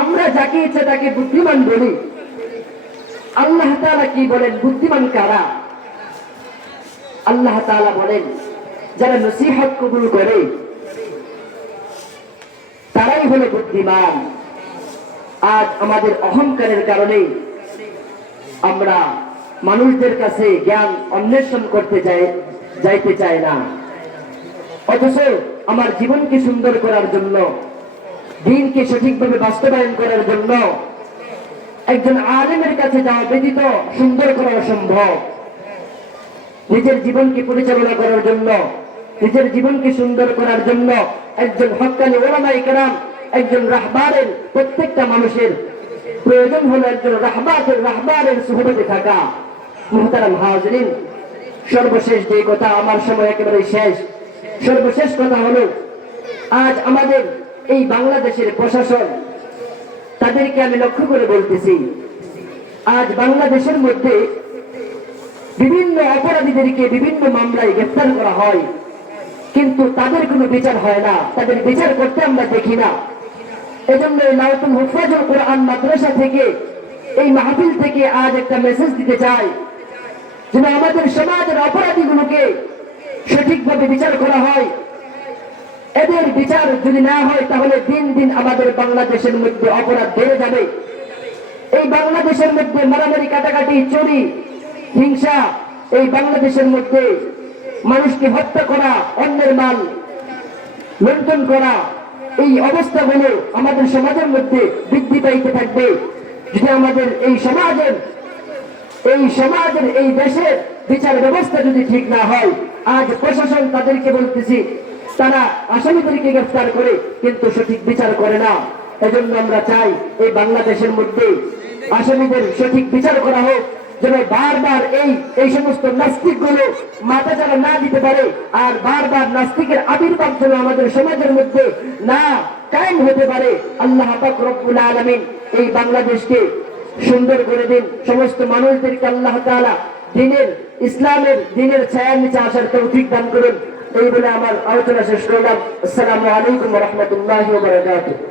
আমরা যাকে ইচ্ছা তাকে বুদ্ধিমান বলি। আল্লাহ তাআলা কি বলেন? বুদ্ধিমান কারা? আল্লাহ তাআলা বলেন, যারা নসিহত কবুল করে তারাই হলো বুদ্ধিমান। আজ আমাদের অহংকারের কারণে আমরা মানুষদের কাছে জ্ঞান অন্বেষণ করতে যাইতে চাই না, অথচ আমার জীবনকে সুন্দর করার জন্য, দ্বীনকে সঠিকভাবে বাস্তবায়ন করার জন্য একজন আলেমের কাছে যাওয়া ব্যতীত সুন্দর করা অসম্ভব। নিজের জীবনকে পরিচালনা করার জন্য, নিজের জীবনকে সুন্দর করার জন্য একজন হক্কানি উলামায়ে কেরাম, একজন রাহবারের, প্রত্যেকটা মানুষের প্রয়োজন হলো একজন রাহবারের সুহবতে থাকা। মুহতারাম হাজরিন, সর্বশেষ যে কথা, আমার সময় একেবারে শেষ, সর্বশেষ কথা হলো, আজ আমাদের এই বাংলাদেশের প্রশাসন, তাদেরকে আমি লক্ষ্য করে বলতেছি, আজ বাংলাদেশের মধ্যে বিভিন্ন অপরাধীদেরকে বিভিন্ন মামলায় গ্রেফতার করা হয়, কিন্তু তাদের কোনো বিচার হয় না, তাদের বিচার করতে আমরা দেখি না। এজন্য লাউতুল হুফাজুল কোরআন মাদ্রাসা থেকে, এই মাহফিল থেকে আজ একটা মেসেজ দিতে চাই, যেন আমাদের সমাজের অপরাধীগুলোকে সঠিকভাবে বিচার করা হয়। এদের বিচার যদি না হয় তাহলে দিন দিন আমাদের বাংলাদেশের মধ্যে অপরাধ বেড়ে যাবে। এই বাংলাদেশের মধ্যে মারামারি, কাটাকাটি, চুরি, হিংসা, এই বাংলাদেশের মধ্যে মানুষকে হত্যা করা, অন্যের মাল লুণ্ঠন করা, এই অবস্থাগুলো আমাদের সমাজের মধ্যে বৃদ্ধি পাইতে থাকবে। যদি আমাদের এই সমাজের, এই দেশের বিচার ব্যবস্থা যদি ঠিক না হয়, আজ প্রশাসন, তাদেরকে বলতেছি, তারা আসামিদেরকে গ্রেফতার করে কিন্তু সঠিক বিচার করে না। এজন্য আমরা চাই এই বাংলাদেশের মধ্যে আসামিদের সঠিক বিচার করা হোক, যেন বারবার এই সমস্ত নাস্তিকগুলো মাথা চারা না দিতে পারে, আর বারবার নাস্তিকের আবির্ভাব যেন আমাদের সমাজের মধ্যে না কায়েম হতে পারে। আল্লাহ পাক রব্বুল আলামিন এই বাংলাদেশকে সুন্দর করে দিন। সমস্ত মানুষদেরকে আল্লাহ তাআলা ইসলামের দ্বীনের ছায়ার নিচে আসার তৌফিক দান করুন। এই বলে আমার আলোচনা শেষ করলাম। আসসালামু আলাইকুম ওয়া রাহমাতুল্লাহি ওয়া বারাকাতুহু।